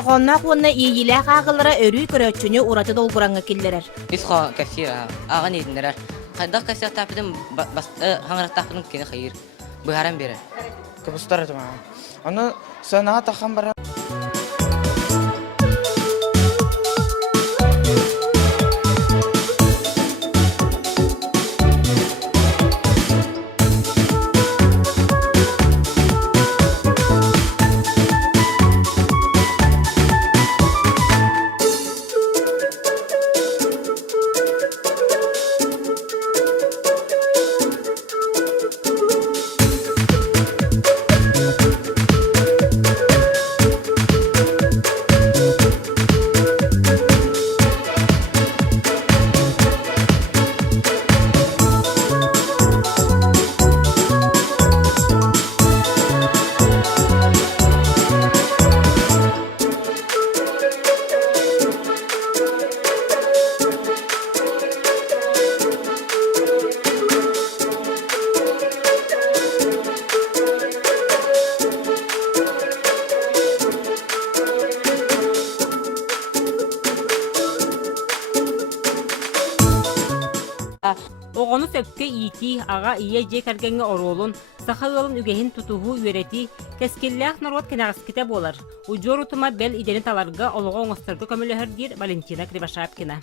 Торгонна куонна ийилэ каагылара өрүй көрөчүнү ураты долгуранга киллерер. Исха кассира аган идиннер. Кайда кассир тапдым бас хаңраттапдым кene хайыр. Быгарам бере. Кыбыстар этим. Аны сана тахам бара. Оғону сөпке ити аға ие же кәргенге оролун, сақалылын үгехин тутуғу үйрети, кәскелләқ народ кенағыскіте болар. Уджор утыма бәл идені таларға олыға оңыстырғы көмілі Валентина Кривошапкина.